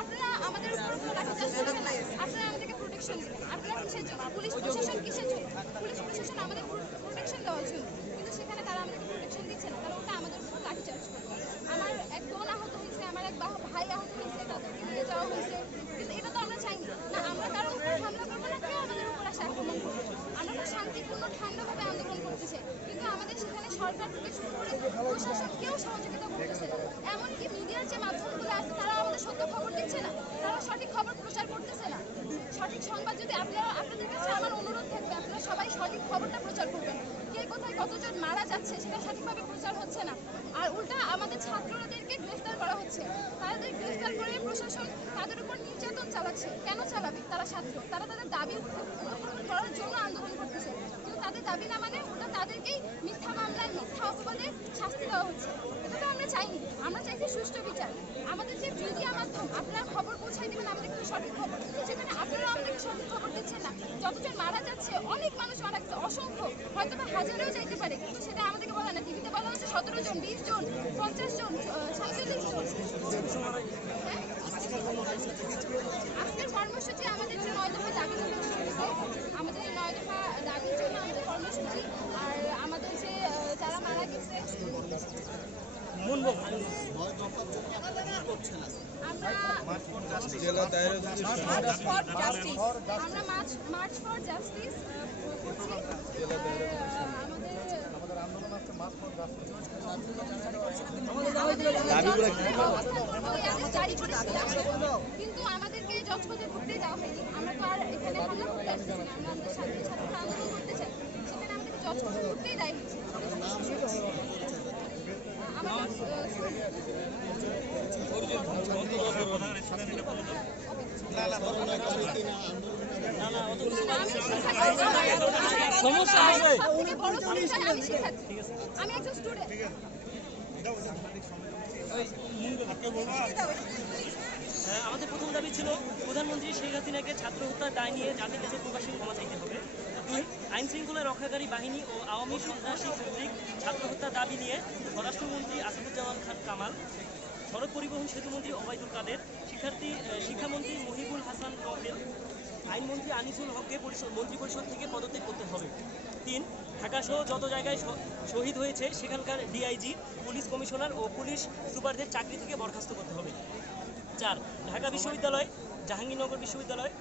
আপনারা আমাদের উপর আমাদেরকে প্রোটেকশন দিবেন। আপনারা পুলিশ প্রশাসন কিসের পুলিশ প্রশাসন আমাদের প্রোটেকশন দেওয়ার জন্য। কিন্তু সেখানে তারা আমাদেরকে প্রোটেকশন দিচ্ছে তারা ওটা আমাদের উপর লাঠিচার্জ করবে। আমার এক বোন আহত হয়েছে, আমার এক ভাই আহত হয়েছে তাদেরকে নিয়ে যাওয়া হয়েছে কিন্তু এটা তো আমরা চাই না না আমরা কারোর উপর হামলা করব না কেউ আমাদের উপর আসে আক্রমণ করবে আমরা তো শান্তিপূর্ণ ঠান্ডাভাবে আন্দোলন করতেছে কিন্তু আমাদের সেখানে সরকার থেকে শুরু করে না এমনকি মিডিয়ার যে মাধ্যমগুলো আছে তারা আমাদের সত্য খবর দিচ্ছে না তারা সঠিক খবর প্রচার করতেছে না সঠিক সংবাদ যদি আপনারা আপনাদের কাছে আমার অনুরোধ থাকবে আপনারা সবাই সঠিক খবরটা প্রচার করবেন কে কোথায় কতজন মারা যাচ্ছে সেটা সঠিকভাবে প্রচার হচ্ছে না আর উল্টা আমাদের ছাত্রদেরকে গ্রেফতার করা হচ্ছে তাদের গ্রেফতার করে প্রশাসন তাদের উপর নির্যাতন চালাচ্ছে। কেন চালাবে? তারা ছাত্র তারা তাদের দাবি করার জন্য আন্দোলন করতেছে। তাদের দাবি না মানে ওটা তাদেরকেই মিথ্যা মামলায় মিথ্যা অপবাদে শাস্তি দেওয়া হচ্ছে। এটা তো আমরা চাইনি। আমরা চাইছি সুষ্ঠু বিচার। আমাদের যে মিডিয়া মাধ্যম আপনারা খবর পৌঁছাই দেবেন, আমাদের কিন্তু সঠিক খবর সেখানে আপনারা আমাদেরকে সঠিক খবর দিচ্ছেন না। যতজন মারা যাচ্ছে, অনেক মানুষ মারা গেছে, অসংখ্য। হয়তো বা হাজারেও যাইতে পারে, কিন্তু সেটা আমাদেরকে বলা না। টিভিতে বলা হচ্ছে সতেরো জন, বিশ জন, পঞ্চাশ জন, সাতচল্লিশ জন। হ্যাঁ? আজকের কর্মসূচি আমাদের যে নয় দফা দাবি কর্মসূচি আমাদের এই নয় দফা দাবির জন্য আমাদের কর্মসূচি আর আমাদের যে আহ, যারা মারা গেছে আহ, আমাদের কিন্তু আমাদেরকে জজকোর্টে ঢুকতে দেওয়া হয়নি আমরা তো আর এখানে আমরা আমাদের ছাত্র আন্দোলন করতে চাই সেখানে আমাদেরকে ঢুকতেই দেয়নি আমার হ্যাঁ, আমাদের প্রথম দাবি ছিল প্রধানমন্ত্রী শেখ হাসিনাকে ছাত্র হত্যার দায় নিয়ে জাতির কাছে প্রকাশ্যে ক্ষমা চাইতে হবে। দুই আইন শৃঙ্খলা রক্ষাকারী বাহিনী ও আওয়ামী সন্ত্রাসী কর্তৃক ছাত্র হত্যার দাবি নিয়ে স্বরাষ্ট্রমন্ত্রী আসাদুজ্জামান খান কামাল, সড়ক পরিবহন সেতুমন্ত্রী ওবায়দুল কাদের, শিক্ষার্থী শিক্ষামন্ত্রী মহিবুল হাসান রফেল আইনমন্ত্রী আনিসুল হককে মন্ত্রী পরিষদ থেকে পদত্যাগ করতে হবে। তিন ঢাকা সহ যত জায়গায় শহীদ হয়েছে, সেখানকার ডিআইজি, পুলিশ কমিশনার ও পুলিশ সুপারদের চাকরি থেকে বরখাস্ত করতে হবে। চার, ঢাকা বিশ্ববিদ্যালয়, জাহাঙ্গীরনগর বিশ্ববিদ্যালয়